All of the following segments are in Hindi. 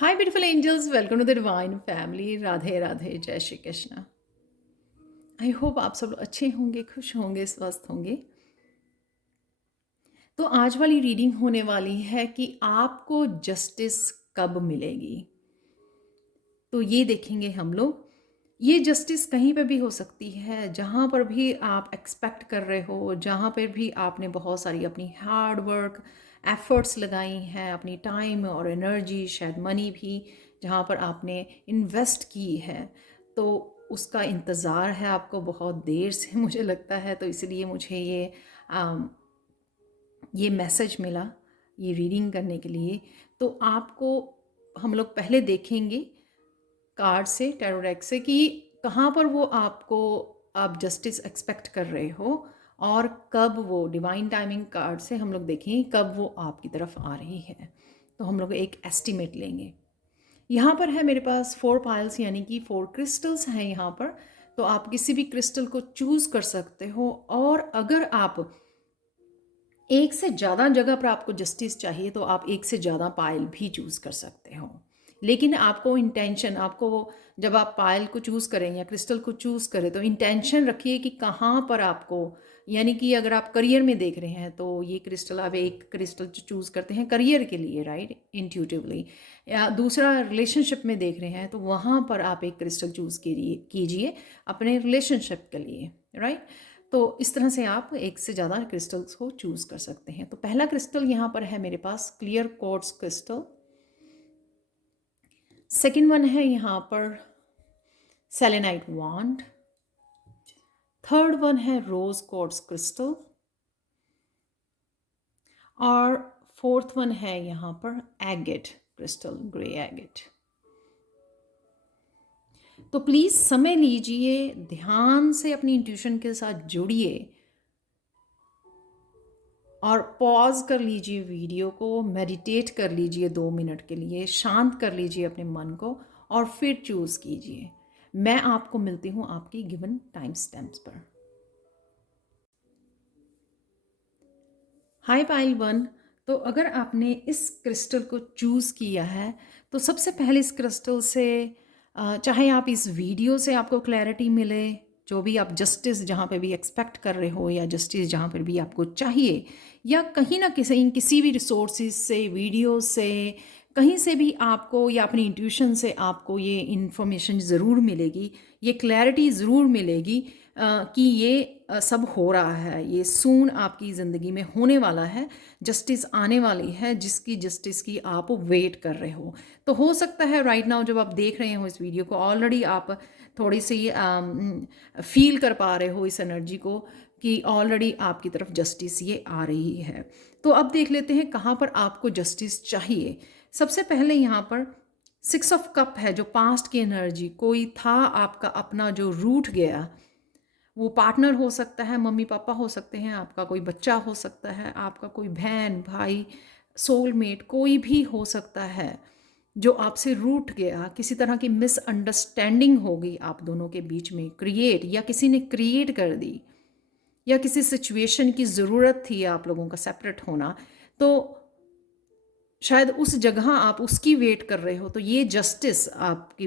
Hi beautiful angels, welcome to the divine family. Radhe Radhe, जय श्री कृष्ण। आई होप आप सब अच्छे होंगे, खुश होंगे, स्वस्थ होंगे। तो आज वाली रीडिंग होने वाली है कि आपको जस्टिस कब मिलेगी। तो ये देखेंगे हम लोग। ये जस्टिस कहीं पे भी हो सकती है, जहाँ पर भी आप एक्सपेक्ट कर रहे हो, जहाँ पर भी आपने बहुत सारी अपनी हार्ड वर्क एफर्ट्स लगाई हैं, अपनी टाइम और एनर्जी, शायद मनी भी, जहाँ पर आपने इन्वेस्ट की है, तो उसका इंतज़ार है आपको बहुत देर से मुझे लगता है। तो इसलिए मुझे ये मैसेज मिला ये रीडिंग करने के लिए। तो आपको हम लोग पहले देखेंगे कार्ड से, टैरो डेक से, कि कहाँ पर वो आपको आप जस्टिस एक्सपेक्ट कर रहे हो और कब वो डिवाइन टाइमिंग कार्ड से हम लोग देखेंगे कब वो आपकी तरफ आ रही है। तो हम लोग एक एस्टिमेट लेंगे। यहाँ पर है मेरे पास 4 पाइल्स, यानी कि 4 क्रिस्टल्स हैं यहाँ पर। तो आप किसी भी क्रिस्टल को चूज़ कर सकते हो, और अगर आप एक से ज़्यादा जगह पर आपको जस्टिस चाहिए तो आप एक से ज़्यादा पायल भी चूज़ कर सकते हो। लेकिन आपको इंटेंशन, आपको जब आप पायल को चूज़ करें या क्रिस्टल को चूज़ करें तो इंटेंशन रखिए कि कहाँ पर आपको, यानी कि अगर आप करियर में देख रहे हैं तो ये क्रिस्टल, आप एक क्रिस्टल चूज़ करते हैं करियर के लिए, राइट, इंट्यूटिवली। या दूसरा रिलेशनशिप में देख रहे हैं तो वहाँ पर आप एक क्रिस्टल चूज़ कीजिए अपने रिलेशनशिप के लिए, राइट। तो इस तरह से आप एक से ज़्यादा क्रिस्टल्स को चूज़ कर सकते हैं। तो पहला क्रिस्टल यहाँ पर है मेरे पास clear quartz crystal. Second one है यहाँ पर सेलेनाइट वॉन्ड। थर्ड वन है रोज क्वार्ट्ज क्रिस्टल। और फोर्थ वन है यहाँ पर एगेट क्रिस्टल, ग्रे एगेट। तो प्लीज़ समय लीजिए, ध्यान से अपनी इंट्यूशन के साथ जुड़िए और पॉज कर लीजिए वीडियो को, मेडिटेट कर लीजिए 2 मिनट के लिए, शांत कर लीजिए अपने मन को और फिर चूज़ कीजिए। मैं आपको मिलती हूँ आपकी गिवन टाइम स्टैम्प्स पर। हाय पाइल वन। तो अगर आपने इस क्रिस्टल को चूज़ किया है तो सबसे पहले इस क्रिस्टल से चाहे आप इस वीडियो से आपको क्लैरिटी मिले, जो भी आप जस्टिस जहाँ पे भी एक्सपेक्ट कर रहे हो या जस्टिस जहाँ पर भी आपको चाहिए, या कहीं ना किसी भी रिसोर्सेज से, वीडियो से, कहीं से भी आपको या अपनी इंट्यूशन से आपको ये इन्फॉर्मेशन ज़रूर मिलेगी, ये क्लैरिटी ज़रूर मिलेगी कि ये सब हो रहा है, ये सून आपकी ज़िंदगी में होने वाला है, जस्टिस आने वाली है, जिसकी जस्टिस की आप वेट कर रहे हो। तो हो सकता है राइट नाउ जब आप देख रहे हो इस वीडियो को, ऑलरेडी आप थोड़ी सी फील कर पा रहे हो इस एनर्जी को कि ऑलरेडी आपकी तरफ जस्टिस ये आ रही है। तो अब देख लेते हैं कहाँ पर आपको जस्टिस चाहिए। सबसे पहले यहाँ पर 6 ऑफ कप है, जो पास्ट की एनर्जी, कोई था आपका अपना जो रूठ गया, वो पार्टनर हो सकता है, मम्मी पापा हो सकते हैं, आपका कोई बच्चा हो सकता है, आपका कोई बहन भाई, सोलमेट, कोई भी हो सकता है जो आपसे रूठ गया। किसी तरह की मिसअंडरस्टैंडिंग हो गई आप दोनों के बीच में, क्रिएट, या किसी ने क्रिएट कर दी, या किसी सिचुएशन की ज़रूरत थी आप लोगों का सेपरेट होना, तो शायद उस जगह आप उसकी वेट कर रहे हो। तो ये जस्टिस आपकी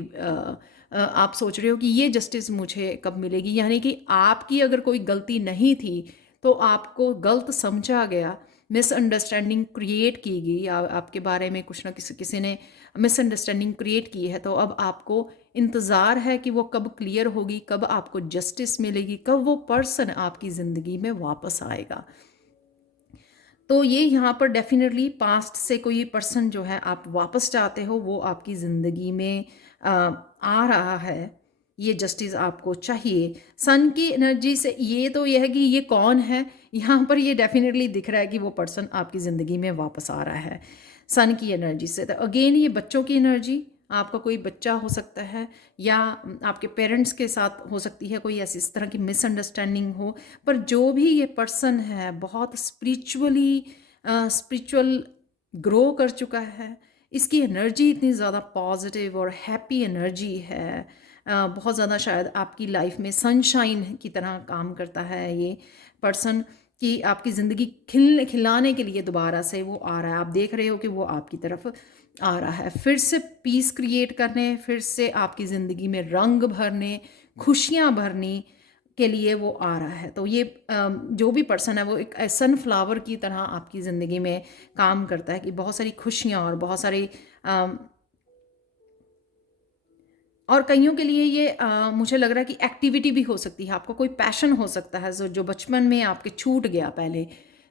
आप सोच रहे हो कि ये जस्टिस मुझे कब मिलेगी, यानी कि आपकी अगर कोई गलती नहीं थी तो आपको गलत समझा गया, मिसअंडरस्टैंडिंग क्रिएट की गई, आपके बारे में कुछ ना किसी ने मिसअंडरस्टैंडिंग क्रिएट की है। तो अब आपको इंतज़ार है कि वो कब क्लियर होगी, कब आपको जस्टिस मिलेगी, कब वो पर्सन आपकी ज़िंदगी में वापस आएगा। तो ये यहाँ पर डेफिनेटली पास्ट से कोई पर्सन जो है आप वापस चाहते हो, वो आपकी ज़िंदगी में आ रहा है, ये जस्टिस आपको चाहिए। सन की एनर्जी से ये तो ये है कि ये कौन है, यहाँ पर ये डेफिनेटली दिख रहा है कि वो पर्सन आपकी ज़िंदगी में वापस आ रहा है सन की एनर्जी से। तो अगेन ये बच्चों की एनर्जी, आपका कोई बच्चा हो सकता है, या आपके पेरेंट्स के साथ हो सकती है कोई ऐसी इस तरह की मिसअंडरस्टैंडिंग हो। पर जो भी ये पर्सन है बहुत स्पिरिचुअल ग्रो कर चुका है, इसकी एनर्जी इतनी ज़्यादा पॉजिटिव और हैप्पी एनर्जी है, बहुत ज़्यादा शायद आपकी लाइफ में सनशाइन की तरह काम करता है ये पर्सन, कि आपकी ज़िंदगी खिलाने के लिए दोबारा से वो आ रहा है। आप देख रहे हो कि वो आपकी तरफ आ रहा है। फिर से पीस क्रिएट करने, फिर से आपकी ज़िंदगी में रंग भरने, खुशियाँ भरने के लिए वो आ रहा है। तो ये जो भी पर्सन है वो एक सनफ्लावर की तरह आपकी ज़िंदगी में काम करता है कि बहुत सारी खुशियाँ और बहुत सारी और कइयों के लिए ये मुझे लग रहा है कि एक्टिविटी भी हो सकती है। आपको कोई पैशन हो सकता है जो बचपन में आपके छूट गया पहले।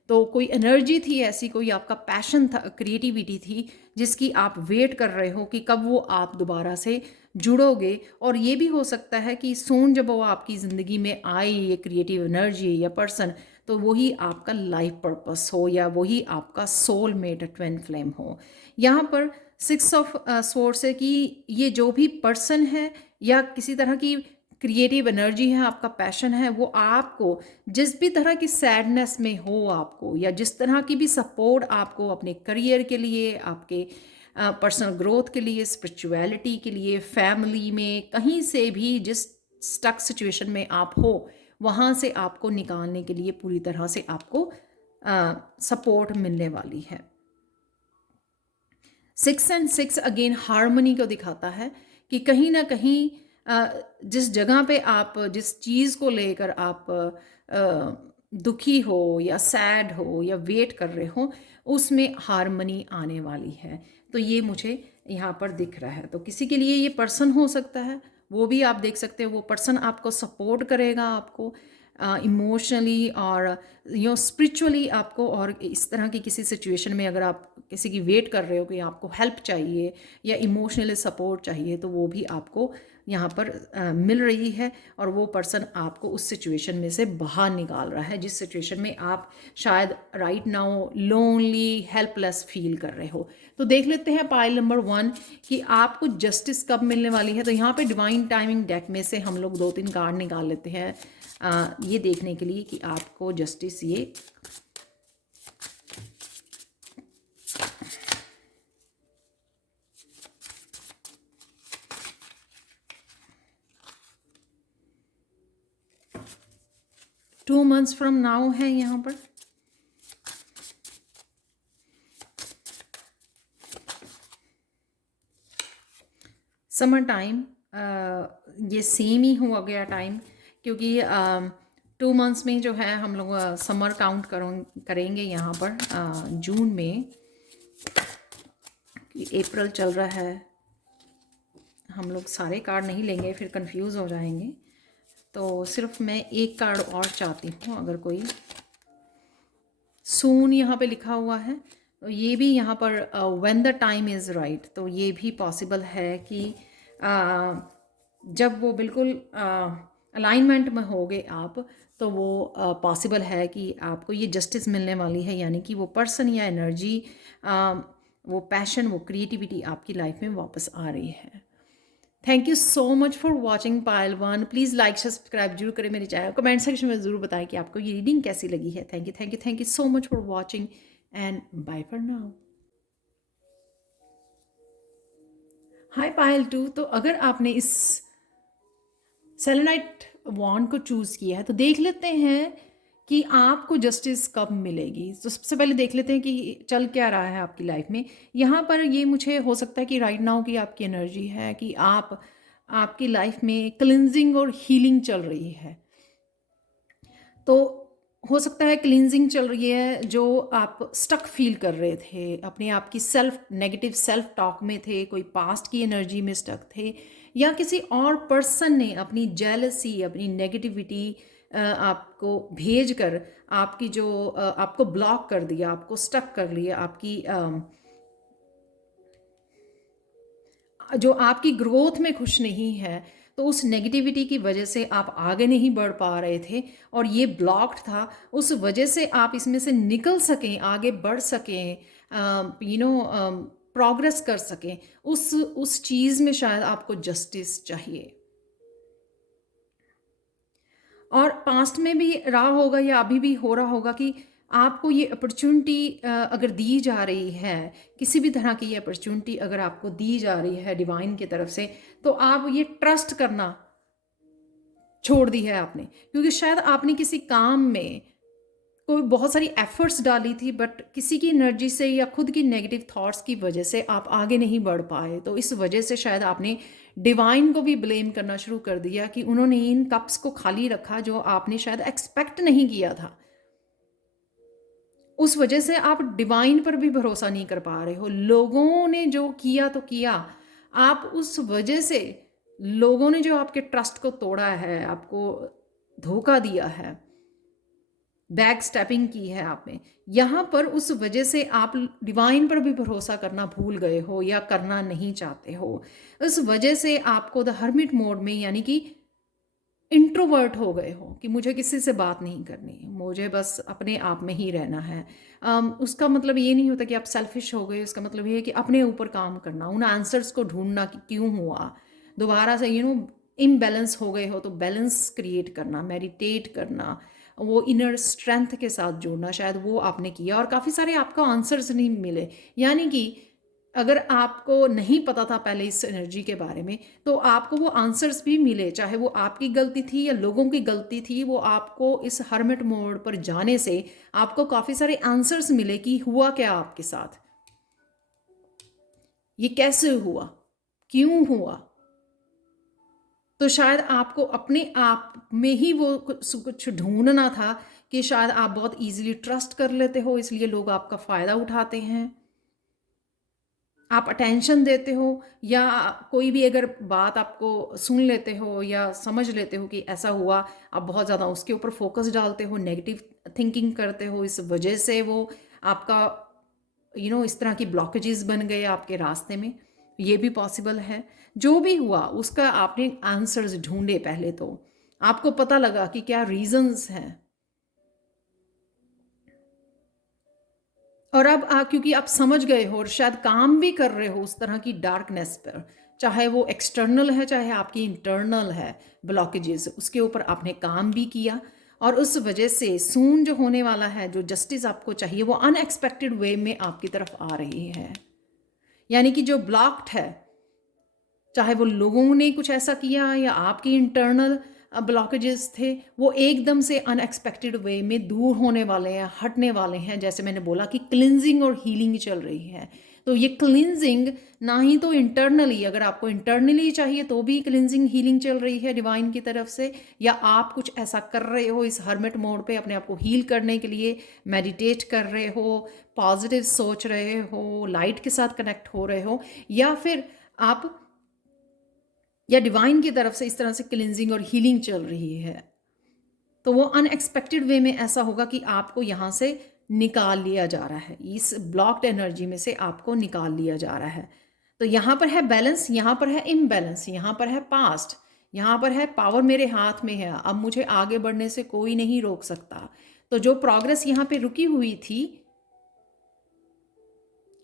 तो कोई एनर्जी थी ऐसी, कोई आपका पैशन था, क्रिएटिविटी थी, जिसकी आप वेट कर रहे हो कि कब वो आप दोबारा से जुड़ोगे। और ये भी हो सकता है कि सून जब वो आपकी ज़िंदगी में आए ये क्रिएटिव एनर्जी या पर्सन, तो वही आपका लाइफ पर्पस हो या वही आपका सोलमेट ट्विन फ्लेम हो। यहाँ पर 6 ऑफ सोर्स है कि ये जो भी पर्सन है या किसी तरह की क्रिएटिव एनर्जी है, आपका पैशन है, वो आपको जिस भी तरह की सैडनेस में हो आपको, या जिस तरह की भी सपोर्ट आपको अपने करियर के लिए, आपके पर्सनल ग्रोथ के लिए, स्पिरिचुअलिटी के लिए, फैमिली में, कहीं से भी जिस स्टक सिचुएशन में आप हो, वहाँ से आपको निकालने के लिए पूरी तरह से आपको सपोर्ट मिलने वाली है। 6 एंड 6 अगेन हार्मनी को दिखाता है कि कहीं ना कहीं जिस जगह पे आप जिस चीज़ को लेकर आप दुखी हो या सैड हो या वेट कर रहे हो, उसमें हार्मनी आने वाली है। तो ये मुझे यहाँ पर दिख रहा है। तो किसी के लिए ये पर्सन हो सकता है, वो भी आप देख सकते हो। वो पर्सन आपको सपोर्ट करेगा, आपको इमोशनली और स्पिरिचुअली आपको। और इस तरह की किसी सिचुएशन में अगर आप किसी की वेट कर रहे हो कि आपको हेल्प चाहिए या इमोशनली सपोर्ट चाहिए, तो वो भी आपको यहाँ पर मिल रही है। और वो पर्सन आपको उस सिचुएशन में से बाहर निकाल रहा है, जिस सिचुएशन में आप शायद right now lonely helpless feel कर रहे हो। तो देख लेते हैं पाइल नंबर 1 कि आपको जस्टिस कब मिलने वाली है। तो यहाँ पे डिवाइन टाइमिंग डेक में से हम लोग 2-3 कार्ड निकाल लेते हैं ये देखने के लिए कि आपको जस्टिस ये टू मंथ्स फ्रॉम नाउ है यहाँ पर। समर टाइम, ये सेम ही हुआ गया टाइम, क्योंकि 2 मंथ्स में जो है हम लोग समर काउंट करेंगे यहाँ पर जून में, कि अप्रैल चल रहा है। हम लोग सारे कार्ड नहीं लेंगे, फिर कंफ्यूज हो जाएंगे। तो सिर्फ मैं एक कार्ड और चाहती हूँ। अगर कोई सून यहाँ पे लिखा हुआ है, तो ये भी यहाँ पर when the time is right, तो ये भी पॉसिबल है कि जब वो बिल्कुल अलाइनमेंट में होगे आप, तो वो पॉसिबल है कि आपको ये जस्टिस मिलने वाली है। यानी कि वो पर्सन या एनर्जी, वो पैशन, वो क्रिएटिविटी आपकी लाइफ में वापस आ रही है। Thank you so much for watching Payal 1। Please like subscribe जरूर करें मेरे चैनल। कमेंट सेक्शन में ज़रूर बताएं कि आपको ये रीडिंग कैसी लगी है। Thank you, thank you, thank you so much for watching and bye for now. Hi Payal 2। तो अगर आपने इस सेलेनाइट वॉन्ड को चूज़ किया है, तो देख लेते हैं कि आपको जस्टिस कब मिलेगी। तो सबसे पहले देख लेते हैं कि चल क्या रहा है आपकी लाइफ में। यहाँ पर ये मुझे हो सकता है कि राइट नाउ की आपकी एनर्जी है कि आपकी लाइफ में क्लिनजिंग और हीलिंग चल रही है। तो हो सकता है क्लिनजिंग चल रही है, जो आप स्टक फील कर रहे थे, अपने आप की नेगेटिव सेल्फ टॉक में थे, कोई पास्ट की एनर्जी में स्टक थे, या किसी और पर्सन ने अपनी जेलसी, अपनी नेगेटिविटी आपको भेज कर आपकी आपको ब्लॉक कर दिया, आपको स्टक कर लिया, जो आपकी ग्रोथ में खुश नहीं है। तो उस नेगेटिविटी की वजह से आप आगे नहीं बढ़ पा रहे थे और ये ब्लॉक्ड था। उस वजह से आप इसमें से निकल सकें, आगे बढ़ सकें, प्रोग्रेस कर सकें, उस चीज़ में शायद आपको जस्टिस चाहिए। और पास्ट में भी रहा होगा या अभी भी हो रहा होगा कि आपको ये अपॉर्चुनिटी अगर दी जा रही है, किसी भी तरह की ये अपॉर्चुनिटी अगर आपको दी जा रही है डिवाइन की तरफ से, तो आप ये ट्रस्ट करना छोड़ दी है आपने, क्योंकि शायद आपने किसी काम में कोई बहुत सारी एफर्ट्स डाली थी, बट किसी की एनर्जी से या खुद की नेगेटिव थॉट्स की वजह से आप आगे नहीं बढ़ पाए। तो इस वजह से शायद आपने डिवाइन को भी ब्लेम करना शुरू कर दिया कि उन्होंने इन कप्स को खाली रखा जो आपने शायद एक्सपेक्ट नहीं किया था। उस वजह से आप डिवाइन पर भी भरोसा नहीं कर पा रहे हो। लोगों ने जो किया तो किया, आप उस वजह से लोगों ने जो आपके ट्रस्ट को तोड़ा है, आपको धोखा दिया है, बैक स्टेपिंग की है आपने, यहाँ पर उस वजह से आप डिवाइन पर भी भरोसा करना भूल गए हो या करना नहीं चाहते हो। उस वजह से आपको द हर्मिट मोड में, यानी कि इंट्रोवर्ट हो गए हो कि मुझे किसी से बात नहीं करनी, मुझे बस अपने आप में ही रहना है। उसका मतलब ये नहीं होता कि आप सेल्फिश हो गए, उसका मतलब ये है कि अपने ऊपर काम करना, उन आंसर्स को ढूंढना कि क्यों हुआ, दोबारा से इम्बैलेंस हो गए हो तो बैलेंस क्रिएट करना, मेडिटेट करना, वो इनर स्ट्रेंथ के साथ जोड़ना, शायद वो आपने किया और काफ़ी सारे आपको आंसर्स नहीं मिले। यानी कि अगर आपको नहीं पता था पहले इस एनर्जी के बारे में, तो आपको वो आंसर्स भी मिले, चाहे वो आपकी गलती थी या लोगों की गलती थी, वो आपको इस हर्मिट मोड पर जाने से आपको काफ़ी सारे आंसर्स मिले कि हुआ क्या आपके साथ, ये कैसे हुआ, क्यों हुआ। तो शायद आपको अपने आप में ही वो कुछ ढूंढना था कि शायद आप बहुत इजीली ट्रस्ट कर लेते हो, इसलिए लोग आपका फ़ायदा उठाते हैं, आप अटेंशन देते हो, या कोई भी अगर बात आपको सुन लेते हो या समझ लेते हो कि ऐसा हुआ, आप बहुत ज़्यादा उसके ऊपर फोकस डालते हो, नेगेटिव थिंकिंग करते हो, इस वजह से वो आपका इस तरह की ब्लॉकेजेस बन गए आपके रास्ते में। ये भी पॉसिबल है। जो भी हुआ उसका आपने आंसर्स ढूंढे, पहले तो आपको पता लगा कि क्या रीजंस हैं, और अब क्योंकि आप समझ गए हो और शायद काम भी कर रहे हो उस तरह की डार्कनेस पर, चाहे वो एक्सटर्नल है चाहे आपकी इंटरनल है ब्लॉकेजेस, उसके ऊपर आपने काम भी किया, और उस वजह से सून जो होने वाला है, जो जस्टिस आपको चाहिए, वो अनएक्सपेक्टेड वे में आपकी तरफ आ रही है। यानी कि जो ब्लॉक्ड है, चाहे वो लोगों ने कुछ ऐसा किया या आपकी इंटरनल ब्लॉकेजेस थे, वो एकदम से अनएक्सपेक्टेड वे में दूर होने वाले हैं, हटने वाले हैं। जैसे मैंने बोला कि क्लिनजिंग और हीलिंग चल रही है, तो ये क्लिनजिंग ना ही तो इंटरनली, अगर आपको इंटरनली चाहिए तो भी क्लिनजिंग हीलिंग चल रही है डिवाइन की तरफ से, या आप कुछ ऐसा कर रहे हो इस हर्मिट मोड पे अपने आप को हील करने के लिए, मेडिटेट कर रहे हो, पॉजिटिव सोच रहे हो, लाइट के साथ कनेक्ट हो रहे हो, या फिर आप या डिवाइन की तरफ से इस तरह से क्लिनजिंग और हीलिंग चल रही है, तो वो अनएक्सपेक्टेड वे में ऐसा होगा कि आपको यहाँ से निकाल लिया जा रहा है, इस ब्लॉक्ड एनर्जी में से आपको निकाल लिया जा रहा है। तो यहाँ पर है बैलेंस, यहाँ पर है इम्बैलेंस, यहाँ पर है पास्ट, यहाँ पर है पावर मेरे हाथ में है, अब मुझे आगे बढ़ने से कोई नहीं रोक सकता। तो जो प्रोग्रेस यहाँ पे रुकी हुई थी,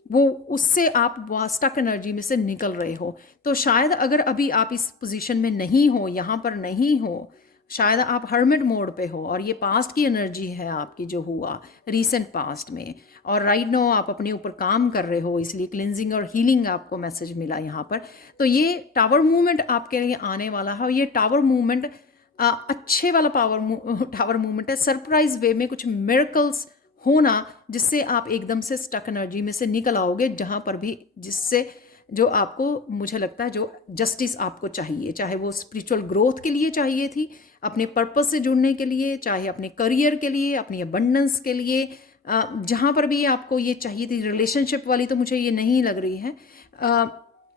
वो उससे आप स्टक एनर्जी में से निकल रहे हो। तो शायद अगर अभी आप इस पोजीशन में नहीं हो, यहाँ पर नहीं हो, शायद आप हर्मिट मोड पे हो और ये पास्ट की एनर्जी है आपकी, जो हुआ रीसेंट पास्ट में, और राइट नाउ आप अपने ऊपर काम कर रहे हो, इसलिए क्लिनजिंग और हीलिंग आपको मैसेज मिला यहाँ पर। तो ये टावर मूवमेंट आपके लिए आने वाला है, और ये टावर मूवमेंट अच्छे वाला टावर मूवमेंट है, सरप्राइज वे में कुछ मिरेकल्स होना, जिससे आप एकदम से स्टक एनर्जी में से निकल आओगे, जहाँ पर भी जिससे जो आपको, मुझे लगता है जो जस्टिस आपको चाहिए, चाहे वो स्पिरिचुअल ग्रोथ के लिए चाहिए थी, अपने पर्पस से जुड़ने के लिए, चाहे अपने करियर के लिए, अपनी अबंडेंस के लिए, जहाँ पर भी आपको ये चाहिए थी। रिलेशनशिप वाली तो मुझे ये नहीं लग रही है,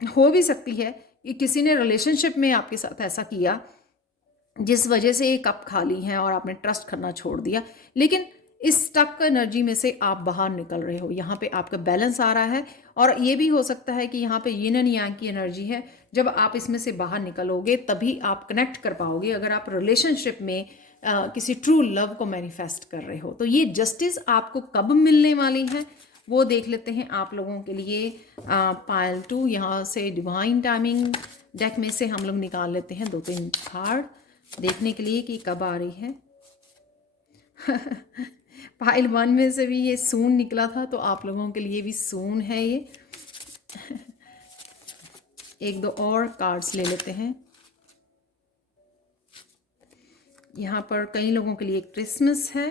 हो भी सकती है कि किसी ने रिलेशनशिप में आपके साथ ऐसा किया जिस वजह से ये कप खाली हैं और आपने ट्रस्ट करना छोड़ दिया, लेकिन इस स्टक एनर्जी में से आप बाहर निकल रहे हो, यहाँ पे आपका बैलेंस आ रहा है। और ये भी हो सकता है कि यहाँ पे यिन एंड यांग की एनर्जी है, जब आप इसमें से बाहर निकलोगे तभी आप कनेक्ट कर पाओगे, अगर आप रिलेशनशिप में किसी ट्रू लव को मैनिफेस्ट कर रहे हो। तो ये जस्टिस आपको कब मिलने वाली है वो देख लेते हैं आप लोगों के लिए। पायल 2 यहाँ से डिवाइन टाइमिंग डेक में से हम लोग निकाल लेते हैं 2-3 कार्ड देखने के लिए कि कब आ रही है। पाइल 1 में से भी ये सून निकला था, तो आप लोगों के लिए भी सून है ये। एक दो और कार्ड्स ले लेते हैं। यहाँ पर कई लोगों के लिए क्रिसमस है,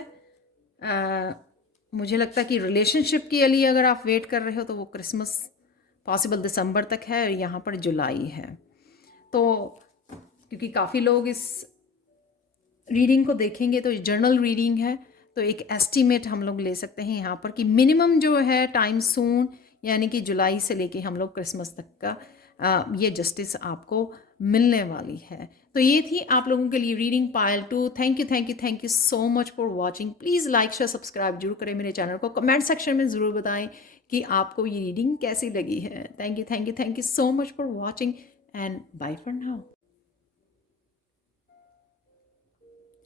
मुझे लगता है कि रिलेशनशिप के लिए अगर आप वेट कर रहे हो तो वो क्रिसमस पॉसिबल दिसंबर तक है और यहाँ पर जुलाई है। तो क्योंकि काफ़ी लोग इस रीडिंग को देखेंगे तो ये जर्नल रीडिंग है, तो एक एस्टीमेट हम लोग ले सकते हैं यहाँ पर कि मिनिमम जो है टाइम सून, यानी कि जुलाई से लेके हम लोग क्रिसमस तक का ये जस्टिस आपको मिलने वाली है। तो ये थी आप लोगों के लिए reading Payal 2। Thank you thank you thank you so much for watching. Please like share subscribe जरूर करें मेरे चैनल को। कमेंट सेक्शन में ज़रूर बताएं कि आपको ये रीडिंग कैसी लगी है। Thank you thank you thank you so much for watching and bye for now.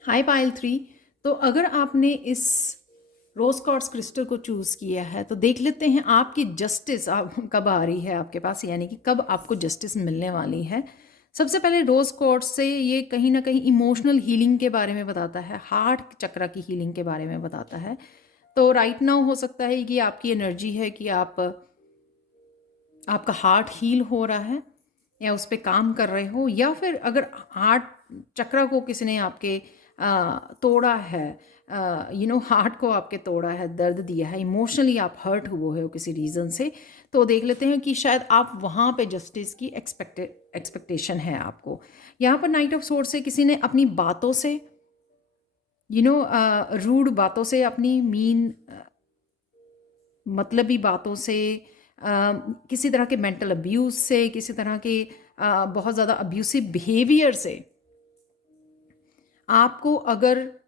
Hi Payal 3। तो अगर आपने इस रोज क्वार्ट्ज क्रिस्टल को चूज़ किया है तो देख लेते हैं आपकी जस्टिस कब आ रही है आपके पास, यानी कि कब आपको जस्टिस मिलने वाली है। सबसे पहले रोज क्वार्ट्ज से ये कहीं ना कहीं इमोशनल हीलिंग के बारे में बताता है, हार्ट चक्र की हीलिंग के बारे में बताता है। तो राइट नाउ हो सकता है कि आपकी एनर्जी है कि आपका हार्ट हील हो रहा है या उस पर काम कर रहे हो, या फिर अगर हार्ट चक्र को किसी ने आपके तोड़ा है, हार्ट को आपके तोड़ा है, दर्द दिया है, इमोशनली आप हर्ट हुए हो किसी रीज़न से, तो देख लेते हैं कि शायद आप वहाँ पे जस्टिस की एक्सपेक्टेशन है आपको। यहाँ पर नाइट ऑफ सोर्ड से किसी ने अपनी बातों से, रूड बातों से, अपनी मीन मतलबी बातों से, किसी तरह के मेंटल अब्यूज़ से, किसी तरह के बहुत ज़्यादा अब्यूसिव बिहेवियर से आपको अगर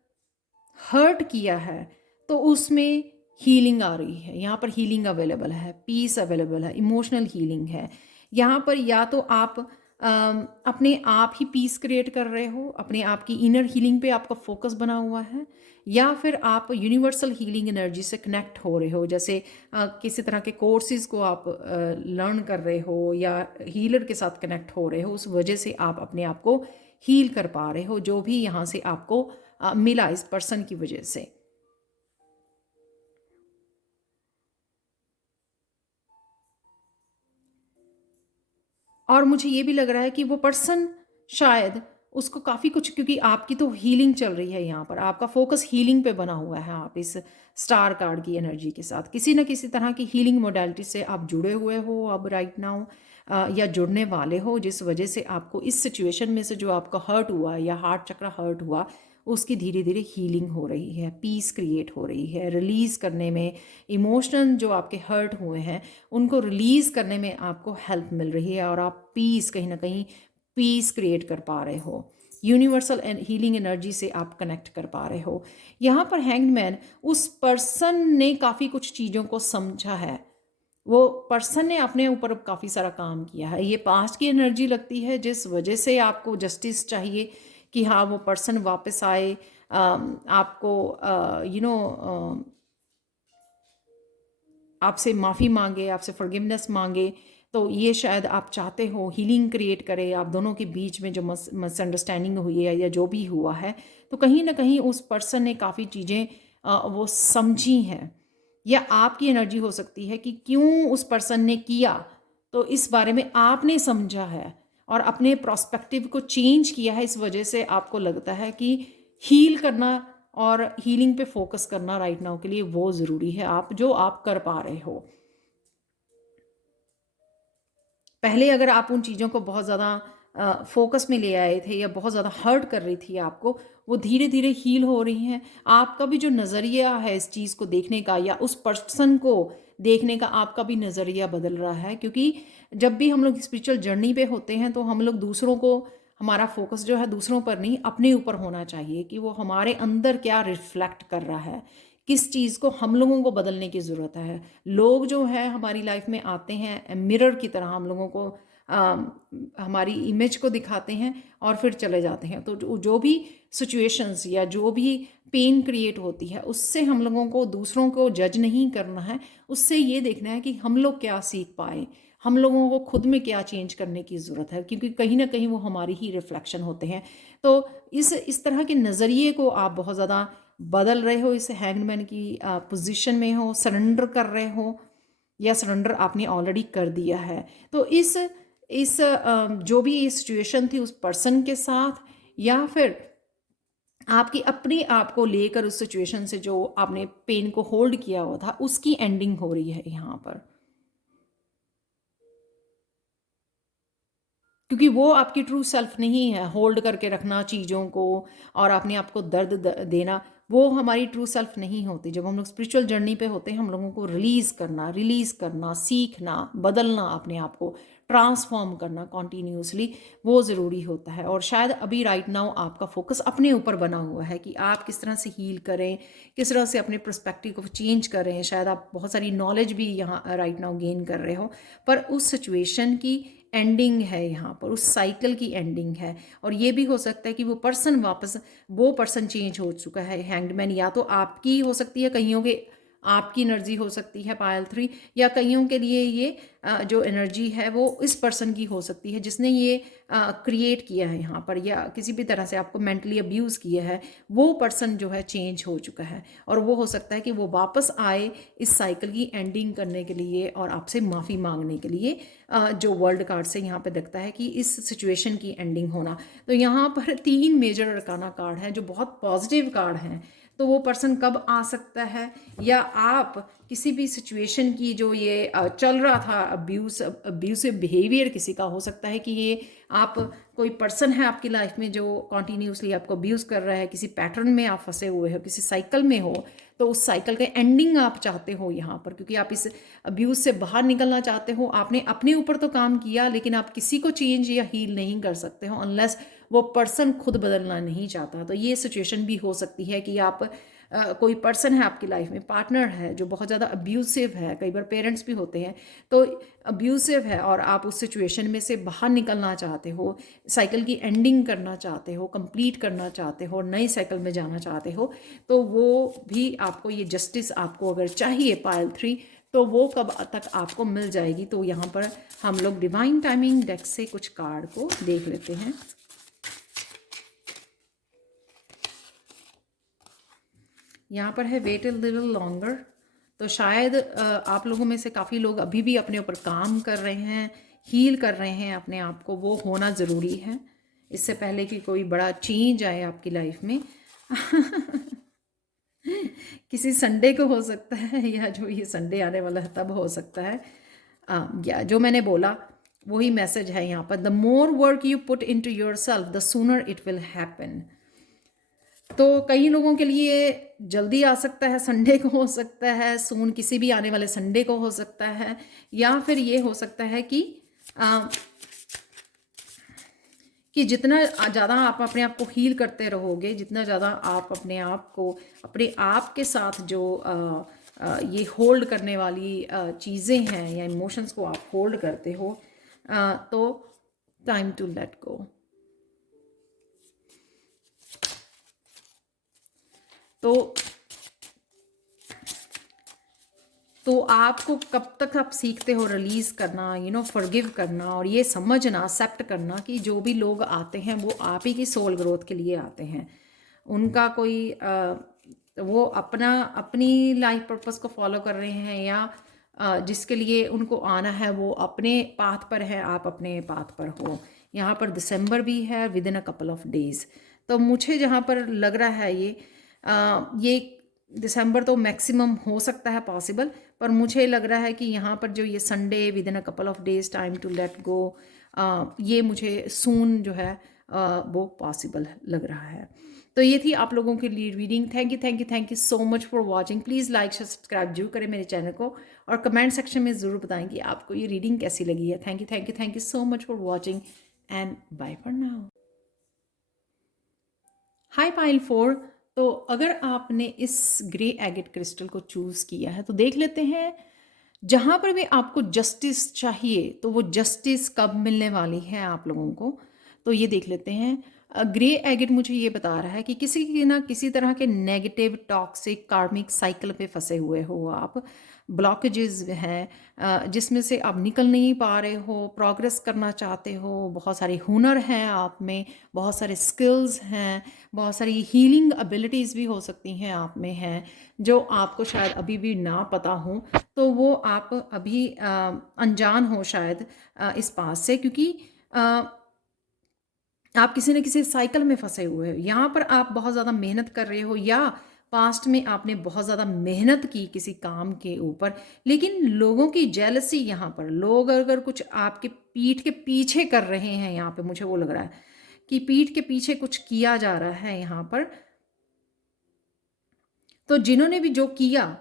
हर्ट किया है तो उसमें हीलिंग आ रही है। यहाँ पर हीलिंग अवेलेबल है, पीस अवेलेबल है, इमोशनल हीलिंग है। यहाँ पर या तो आप अपने आप ही पीस क्रिएट कर रहे हो, अपने आप की इनर हीलिंग पे आपका फोकस बना हुआ है, या फिर आप यूनिवर्सल हीलिंग एनर्जी से कनेक्ट हो रहे हो, जैसे किसी तरह के कोर्सेज को आप लर्न कर रहे हो या हीलर के साथ कनेक्ट हो रहे हो, उस वजह से आप अपने आप को हील कर पा रहे हो, जो भी यहाँ से आपको मिला इस पर्सन की वजह से। और मुझे ये भी लग रहा है कि वो पर्सन शायद उसको काफ़ी कुछ, क्योंकि आपकी तो हीलिंग चल रही है, यहाँ पर आपका फोकस हीलिंग पे बना हुआ है। आप इस स्टार कार्ड की एनर्जी के साथ किसी न किसी तरह की हीलिंग मोडालिटी से आप जुड़े हुए हो अब राइट नाउ, या जुड़ने वाले हो, जिस वजह से आपको इस सिचुएशन में से जो आपका हर्ट हुआ या हार्ट चक्र हर्ट हुआ उसकी धीरे धीरे हीलिंग हो रही है, पीस क्रिएट हो रही है, रिलीज़ करने में, इमोशन जो आपके हर्ट हुए हैं उनको रिलीज़ करने में आपको हेल्प मिल रही है, और आप पीस कहीं ना कहीं पीस क्रिएट कर पा रहे हो, यूनिवर्सल एंड हीलिंग एनर्जी से आप कनेक्ट कर पा रहे हो। यहाँ पर हैंगमैन, उस पर्सन ने काफ़ी कुछ चीज़ों को समझा है, वो पर्सन ने अपने ऊपर काफ़ी सारा काम किया है। ये पास्ट की एनर्जी लगती है जिस वजह से आपको जस्टिस चाहिए कि हाँ वो पर्सन वापस आए, आपको आपसे माफ़ी मांगे, आपसे फॉरगिवनेस मांगे। तो ये शायद आप चाहते हो हीलिंग क्रिएट करे आप दोनों के बीच में, जो मिसअंडरस्टैंडिंग हुई है या जो भी हुआ है, तो कहीं ना कहीं उस पर्सन ने काफ़ी चीज़ें वो समझी हैं, या आपकी एनर्जी हो सकती है कि क्यों उस पर्सन ने किया, तो इस बारे में आपने समझा है और अपने प्रोस्पेक्टिव को चेंज किया है। इस वजह से आपको लगता है कि हील करना और हीलिंग पे फोकस करना राइट नाउ के लिए वो ज़रूरी है, आप जो आप कर पा रहे हो। पहले अगर आप उन चीज़ों को बहुत ज़्यादा फोकस में ले आए थे या बहुत ज़्यादा हर्ट कर रही थी आपको, वो धीरे धीरे हील हो रही हैं। आपका भी जो नज़रिया है इस चीज़ को देखने का या उस पर्सन को देखने का, आपका भी नज़रिया बदल रहा है, क्योंकि जब भी हम लोग स्पिरिचुअल जर्नी पे होते हैं तो हम लोग दूसरों को, हमारा फोकस जो है दूसरों पर नहीं अपने ऊपर होना चाहिए कि वो हमारे अंदर क्या रिफ्लेक्ट कर रहा है, किस चीज़ को हम लोगों को बदलने की ज़रूरत है। लोग जो है हमारी लाइफ में आते हैं मिरर की तरह, हम लोगों को हमारी इमेज को दिखाते हैं और फिर चले जाते हैं। तो जो भी सिचुएशंस या जो भी पेन क्रिएट होती है उससे हम लोगों को दूसरों को जज नहीं करना है, उससे ये देखना है कि हम लोग क्या सीख पाए, हम लोगों को खुद में क्या चेंज करने की ज़रूरत है, क्योंकि कहीं ना कहीं वो हमारी ही रिफ्लेक्शन होते हैं। तो इस तरह के नज़रिए को आप बहुत ज़्यादा बदल रहे हो, इस हैंगमैन की पोजीशन में हो, सरेंडर कर रहे हो, या सरेंडर आपने ऑलरेडी कर दिया है। तो जो भी ये सिचुएशन थी उस पर्सन के साथ, या फिर आपकी अपने आप को लेकर उस सिचुएशन से जो आपने पेन को होल्ड किया हुआ था, उसकी एंडिंग हो रही है यहाँ पर। क्योंकि वो आपकी ट्रू सेल्फ नहीं है, होल्ड करके रखना चीज़ों को और अपने आप को दर्द देना, वो हमारी ट्रू सेल्फ नहीं होती। जब हम लोग स्पिरिचुअल जर्नी पे होते हैं, हम लोगों को रिलीज़ करना, सीखना, बदलना, अपने आप को ट्रांसफॉर्म करना कॉन्टीन्यूसली, वो ज़रूरी होता है। और शायद अभी राइट नाउ आपका फोकस अपने ऊपर बना हुआ है कि आप किस तरह से हील करें, किस तरह से अपने पर्सपेक्टिव को चेंज करें। शायद आप बहुत सारी नॉलेज भी यहाँ राइट नाउ गेन कर रहे हो, पर उस सिचुएशन की एंडिंग है यहाँ पर, उस साइकिल की एंडिंग है। और ये भी हो सकता है कि वो पर्सन चेंज हो चुका है। हैंगमैन या तो आपकी हो सकती है, कईयों के आपकी एनर्जी हो सकती है पायल 3, या कईयों के लिए ये जो एनर्जी है वो इस पर्सन की हो सकती है जिसने ये क्रिएट किया है यहाँ पर, या किसी भी तरह से आपको मेंटली अब्यूज़ किया है। वो पर्सन जो है चेंज हो चुका है, और वो हो सकता है कि वो वापस आए इस साइकिल की एंडिंग करने के लिए और आपसे माफ़ी मांगने के लिए। जो वर्ल्ड कार्ड से यहाँ पे दिखता है कि इस सिचुएशन की एंडिंग होना। तो यहाँ पर 3 मेजर अरकाना कार्ड हैं जो बहुत पॉजिटिव कार्ड हैं। तो वो पर्सन कब आ सकता है, या आप किसी भी सिचुएशन की जो ये चल रहा था, अब्यूसिव बिहेवियर किसी का हो सकता है कि ये आप, कोई पर्सन है आपकी लाइफ में जो कॉन्टीन्यूसली आपको अब्यूज़ कर रहा है, किसी पैटर्न में आप फंसे हुए हो, किसी साइकिल में हो, तो उस साइकिल के एंडिंग आप चाहते हो यहाँ पर, क्योंकि आप इस अब्यूज़ से बाहर निकलना चाहते हो। आपने अपने ऊपर तो काम किया, लेकिन आप किसी को चेंज या हील नहीं कर सकते हो अनलेस वो पर्सन खुद बदलना नहीं चाहता। तो ये सिचुएशन भी हो सकती है कि आप कोई पर्सन है आपकी लाइफ में, पार्टनर है जो बहुत ज़्यादा अब्यूसिव है, कई बार पेरेंट्स भी होते हैं, तो अब्यूसिव है और आप उस सिचुएशन में से बाहर निकलना चाहते हो, साइकिल की एंडिंग करना चाहते हो, कंप्लीट करना चाहते हो, नई साइकिल में जाना चाहते हो। तो वो भी आपको, ये जस्टिस आपको अगर चाहिए पायल 3, तो वो कब तक आपको मिल जाएगी। तो यहाँ पर हम लोग डिवाइन टाइमिंग डेक से कुछ कार्ड को देख लेते हैं। यहाँ पर है वेट अ लिटिल लॉन्गर। तो शायद आप लोगों में से काफ़ी लोग अभी भी अपने ऊपर काम कर रहे हैं, हील कर रहे हैं अपने आप को, वो होना ज़रूरी है इससे पहले कि कोई बड़ा चेंज आए आपकी लाइफ में। किसी संडे को हो सकता है, या जो ये संडे आने वाला है तब हो सकता है। या जो मैंने बोला वही मैसेज है यहाँ पर, the more work you put into yourself the sooner it will happen. तो कई लोगों के लिए जल्दी आ सकता है, संडे को हो सकता है, सून किसी भी आने वाले संडे को हो सकता है, या फिर ये हो सकता है कि जितना ज़्यादा आप अपने आप को हील करते रहोगे, जितना ज़्यादा आप अपने आप को, अपने आप के साथ जो ये होल्ड करने वाली चीज़ें हैं या इमोशंस को आप होल्ड करते हो, तो टाइम टू लेट गो। तो आपको कब तक आप सीखते हो रिलीज़ करना, फॉरगिव करना, और ये समझना, एक्सेप्ट करना कि जो भी लोग आते हैं वो आप ही की सोल ग्रोथ के लिए आते हैं। उनका कोई वो अपनी लाइफ पर्पस को फॉलो कर रहे हैं, या जिसके लिए उनको आना है वो अपने पाथ पर है, आप अपने पाथ पर हो। यहाँ पर दिसंबर भी है with in a couple of days. तो मुझे जहाँ पर लग रहा है ये दिसंबर तो मैक्सिमम हो सकता है पॉसिबल, पर मुझे लग रहा है कि यहाँ पर जो ये Sunday within a couple of days time to let go, ये मुझे सून जो है वो पॉसिबल लग रहा है। तो ये थी आप लोगों के लिए reading. Thank you so much for watching. Please like subscribe जरूर करें मेरे चैनल को, और कमेंट सेक्शन में ज़रूर बताएं कि आपको ये रीडिंग कैसी लगी है। Thank you so much for watching, and bye for now. Hi pile 4। तो अगर आपने इस ग्रे एगेट क्रिस्टल को चूज़ किया है तो देख लेते हैं, जहाँ पर भी आपको जस्टिस चाहिए तो वो जस्टिस कब मिलने वाली है आप लोगों को, तो ये देख लेते हैं। ग्रे एगेट मुझे ये बता रहा है कि किसी ना किसी तरह के नेगेटिव टॉक्सिक कार्मिक साइकिल पे फंसे हुए हो आप, ब्लॉकेजेस हैं जिसमें से आप निकल नहीं पा रहे हो, प्रोग्रेस करना चाहते हो, बहुत सारे हुनर हैं आप में, बहुत सारे स्किल्स हैं, बहुत सारी हीलिंग एबिलिटीज़ भी हो सकती हैं आप में हैं, जो आपको शायद अभी भी ना पता हो। तो वो आप अभी अनजान हो शायद इस बात से, क्योंकि आप किसी न किसी साइकिल में फंसे हुए हो। यहाँ पर आप बहुत ज़्यादा मेहनत कर रहे हो या पास्ट में आपने बहुत ज़्यादा मेहनत की किसी काम के ऊपर, लेकिन लोगों की जेलसी, यहाँ पर लोग अगर कुछ आपके पीठ के पीछे कर रहे हैं, यहाँ पे मुझे वो लग रहा है कि पीठ के पीछे कुछ किया जा रहा है यहाँ पर। तो जिन्होंने भी जो किया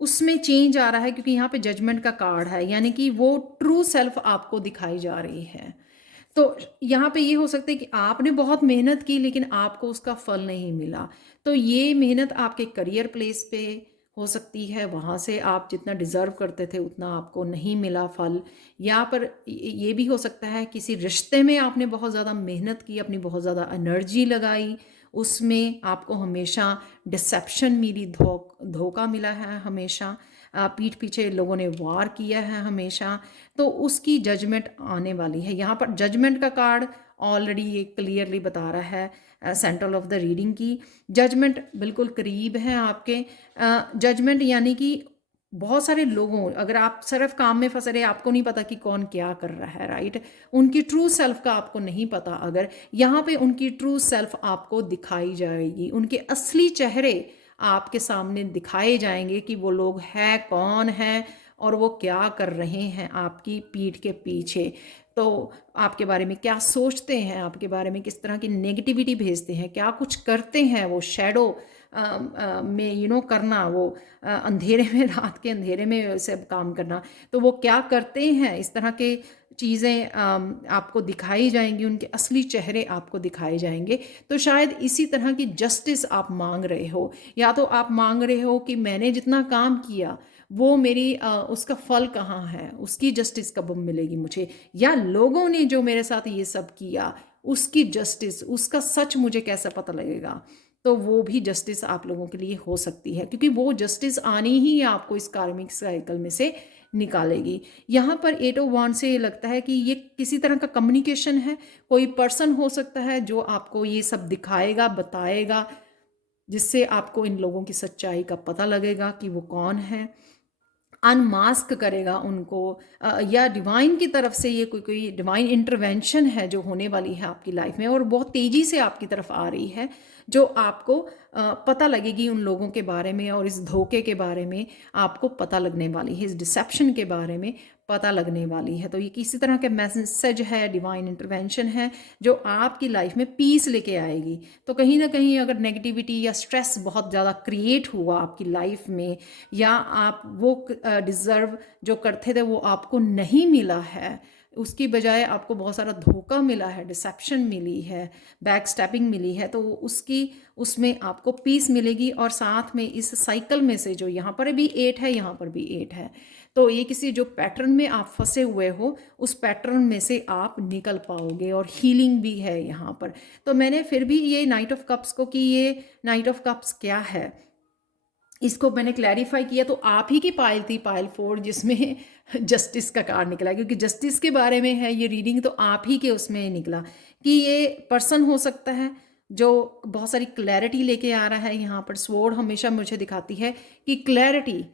उसमें चेंज आ रहा है, क्योंकि यहाँ पे जजमेंट का कार्ड है, यानी कि वो ट्रू सेल्फ आपको दिखाई जा रही है। तो यहाँ पे ये हो सकता है कि आपने बहुत मेहनत की लेकिन आपको उसका फल नहीं मिला। तो ये मेहनत आपके करियर प्लेस पे हो सकती है, वहाँ से आप जितना डिज़र्व करते थे उतना आपको नहीं मिला फल। या पर ये भी हो सकता है किसी रिश्ते में आपने बहुत ज़्यादा मेहनत की, अपनी बहुत ज़्यादा एनर्जी लगाई, उसमें आपको हमेशा डिसेप्शन मिली, धोखा मिला है हमेशा, पीठ पीछे लोगों ने वार किया है हमेशा। तो उसकी जजमेंट आने वाली है। यहाँ पर जजमेंट का कार्ड ऑलरेडी ये क्लियरली बता रहा है सेंट्रल ऑफ द रीडिंग की जजमेंट बिल्कुल करीब है आपके। जजमेंट यानी कि बहुत सारे लोगों, अगर आप सिर्फ काम में फंसे रहे, आपको नहीं पता कि कौन क्या कर रहा है, राइट, उनकी ट्रू सेल्फ का आपको नहीं पता, अगर यहाँ पे उनकी ट्रू सेल्फ आपको दिखाई जाएगी, उनके असली चेहरे आपके सामने दिखाए जाएंगे कि वो लोग है कौन है और वो क्या कर रहे हैं आपकी पीठ के पीछे। तो आपके बारे में क्या सोचते हैं, आपके बारे में किस तरह की नेगेटिविटी भेजते हैं, क्या कुछ करते हैं, वो शैडो में करना, वो अंधेरे में, रात के अंधेरे में सब काम करना, तो वो क्या करते हैं, इस तरह के चीज़ें आपको दिखाई जाएंगी, उनके असली चेहरे आपको दिखाए जाएंगे। तो शायद इसी तरह की जस्टिस आप मांग रहे हो, या तो आप मांग रहे हो कि मैंने जितना काम किया वो मेरी उसका फल कहाँ है, उसकी जस्टिस कब मिलेगी मुझे, या लोगों ने जो मेरे साथ ये सब किया उसकी जस्टिस, उसका सच मुझे कैसे पता लगेगा। तो वो भी जस्टिस आप लोगों के लिए हो सकती है, क्योंकि वो जस्टिस आनी ही आपको इस कार्मिक साइकिल में से निकालेगी। यहाँ पर 8 ऑफ वांड से ये लगता है कि ये किसी तरह का कम्युनिकेशन है, कोई पर्सन हो सकता है जो आपको ये सब दिखाएगा, बताएगा, जिससे आपको इन लोगों की सच्चाई का पता लगेगा कि वो कौन है, अनमास्क करेगा उनको, या डिवाइन की तरफ से ये कोई डिवाइन इंटरवेंशन है जो होने वाली है आपकी लाइफ में, और बहुत तेज़ी से आपकी तरफ आ रही है, जो आपको पता लगेगी उन लोगों के बारे में, और इस धोखे के बारे में आपको पता लगने वाली है, इस डिसेप्शन के बारे में पता लगने वाली है। तो ये किसी तरह का मैसेज है, डिवाइन इंटरवेंशन है जो आपकी लाइफ में पीस लेके आएगी। तो कहीं ना कहीं अगर नेगेटिविटी या स्ट्रेस बहुत ज़्यादा क्रिएट हुआ आपकी लाइफ में, या आप वो डिज़र्व जो करते थे वो आपको नहीं मिला है, उसकी बजाय आपको बहुत सारा धोखा मिला है, डिसेप्शन मिली है, बैक स्टैपिंग मिली है, तो उसमें आपको पीस मिलेगी। और साथ में इस साइकिल में से जो यहाँ पर भी 8 है, यहाँ पर भी 8 है, तो ये किसी जो पैटर्न में आप फंसे हुए हो उस पैटर्न में से आप निकल पाओगे, और हीलिंग भी है यहाँ पर। तो मैंने फिर भी ये नाइट ऑफ कप्स को, कि ये नाइट ऑफ कप्स क्या है, इसको मैंने क्लैरिफाई किया। तो आप ही की पायल थी, पायल 4, जिसमें जस्टिस का कार्ड निकला, क्योंकि जस्टिस के बारे में है ये रीडिंग, तो आप ही के उसमें निकला कि ये पर्सन हो सकता है जो बहुत सारी क्लैरिटी लेके आ रहा है। यहाँ पर स्वॉर्ड हमेशा मुझे दिखाती है कि क्लैरिटी,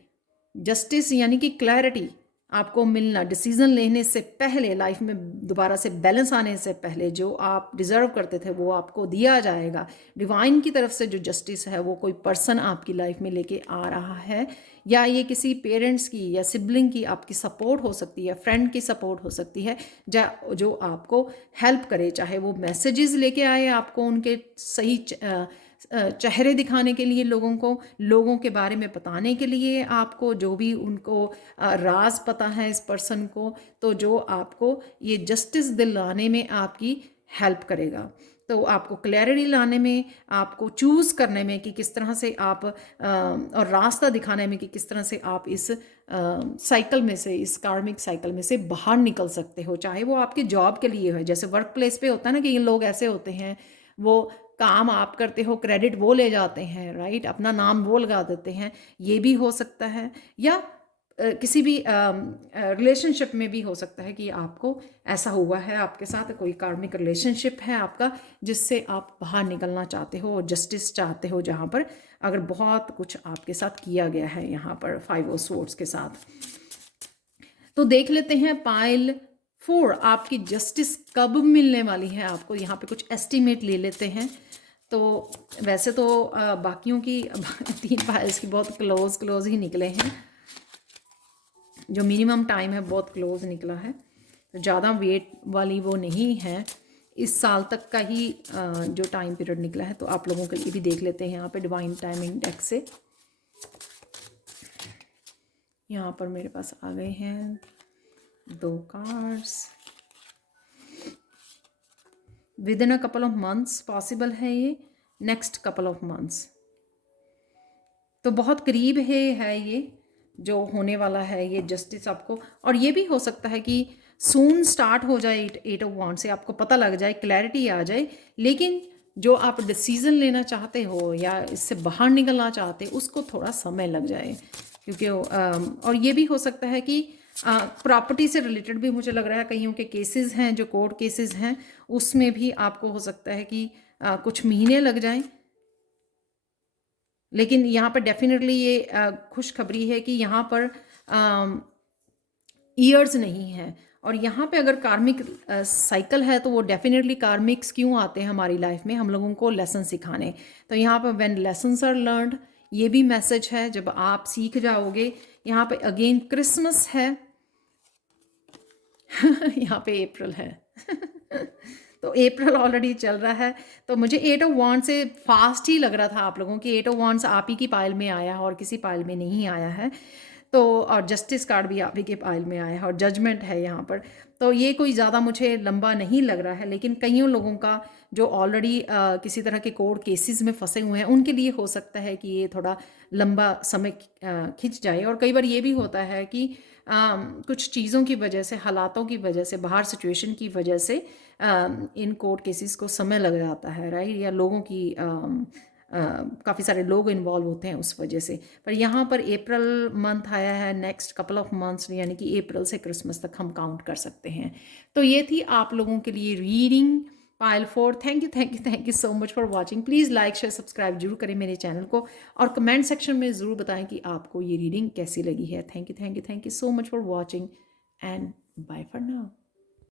जस्टिस यानी कि क्लैरिटी आपको मिलना, डिसीजन लेने से पहले, लाइफ में दोबारा से बैलेंस आने से पहले, जो आप डिज़र्व करते थे वो आपको दिया जाएगा। डिवाइन की तरफ से जो जस्टिस है वो कोई पर्सन आपकी लाइफ में लेके आ रहा है, या ये किसी पेरेंट्स की या सिबलिंग की आपकी सपोर्ट हो सकती है, फ्रेंड की सपोर्ट हो सकती है, जो आपको हेल्प करे, चाहे वो मैसेजेस लेके आए आपको उनके सही चेहरे दिखाने के लिए, लोगों के बारे में बताने के लिए, आपको जो भी उनको राज पता है इस पर्सन को, तो जो आपको ये जस्टिस दिलाने में आपकी हेल्प करेगा। तो आपको क्लैरिटी लाने में, आपको चूज़ करने में कि किस तरह से आप और रास्ता दिखाने में कि किस तरह से आप इस साइकिल में से, इस कार्मिक साइकिल में से बाहर निकल सकते हो। चाहे वो आपके जॉब के लिए हो, जैसे वर्क प्लेस पे होता है ना कि ये लोग ऐसे होते हैं, वो काम आप करते हो, क्रेडिट वो ले जाते हैं, राइट, अपना नाम वो लगा देते हैं, ये भी हो सकता है। या किसी भी रिलेशनशिप में भी हो सकता है कि आपको ऐसा हुआ है, आपके साथ कोई कार्मिक रिलेशनशिप है आपका जिससे आप बाहर निकलना चाहते हो और जस्टिस चाहते हो, जहाँ पर अगर बहुत कुछ आपके साथ किया गया है यहाँ पर 5 ऑफ स्वॉर्ड्स के साथ। तो देख लेते हैं पाइल 4 आपकी जस्टिस कब मिलने वाली है आपको, यहाँ पे कुछ एस्टिमेट ले लेते हैं। तो वैसे तो बाकियों की 3 फाइल्स की बहुत क्लोज ही निकले हैं, जो मिनिमम टाइम है बहुत क्लोज निकला है, तो ज़्यादा वेट वाली वो नहीं है। इस साल तक का ही जो टाइम पीरियड निकला है, तो आप लोगों के लिए भी देख लेते हैं यहाँ पे डिवाइन टाइम इंडेक्स से। यहाँ पर मेरे पास आ गए हैं 2 cards. With in a couple of months possible है ये, नेक्स्ट कपल ऑफ मंथ्स, तो बहुत करीब है ये जो होने वाला है ये जस्टिस आपको। और ये भी हो सकता है कि सून स्टार्ट हो जाए 8 ऑफ वांड से, आपको पता लग जाए, क्लैरिटी आ जाए, लेकिन जो आप डिसीजन लेना चाहते हो या इससे बाहर निकलना चाहते हो उसको थोड़ा समय लग जाए, क्योंकि और ये भी हो सकता है कि प्रॉपर्टी से रिलेटेड भी मुझे लग रहा है कईयों के केसेस हैं, जो कोर्ट केसेस हैं, उसमें भी आपको हो सकता है कि कुछ महीने लग जाएं। लेकिन यहाँ पर डेफिनेटली ये खुशखबरी है कि यहाँ पर ईयर्स नहीं है, और यहाँ पे अगर कार्मिक साइकिल है तो वो डेफिनेटली कार्मिक्स क्यों आते हैं हमारी लाइफ में, हम लोगों को लेसन सिखाने। तो यहाँ पर व्हेन लेसन्स आर लर्नड, ये भी मैसेज है, जब आप सीख जाओगे। यहाँ पे अगेन क्रिसमस है यहाँ पे अप्रैल है तो अप्रैल ऑलरेडी चल रहा है, तो मुझे 8 ऑफ वांड से फास्ट ही लग रहा था आप लोगों की। 8 ऑफ वांड्स आप ही की पाइल में आया है और किसी पाइल में नहीं आया है, तो और जस्टिस कार्ड भी आप ही के पाइल में आया है, और जजमेंट है यहाँ पर। तो ये कोई ज़्यादा मुझे लंबा नहीं लग रहा है, लेकिन कईयों लोगों का जो ऑलरेडी किसी तरह के कोर्ट केसेस में फंसे हुए हैं उनके लिए हो सकता है कि ये थोड़ा लंबा समय खिंच जाए। और कई बार ये भी होता है कि कुछ चीज़ों की वजह से, हालातों की वजह से, बाहर सिचुएशन की वजह से इन कोर्ट केसेस को समय लग जाता है, राइट, या लोगों की काफ़ी सारे लोग इन्वॉल्व होते हैं उस वजह से। पर यहाँ पर अप्रैल मंथ आया है, नेक्स्ट कपल ऑफ मंथ्स, यानी कि अप्रैल से क्रिसमस तक हम काउंट कर सकते हैं। तो ये थी आप लोगों के लिए reading pile 4। Thank you so much for watching. Please like share subscribe जरूर करें मेरे चैनल को, और कमेंट सेक्शन में ज़रूर बताएं कि आपको ये रीडिंग कैसी लगी है। Thank you so much for watching, and bye for now.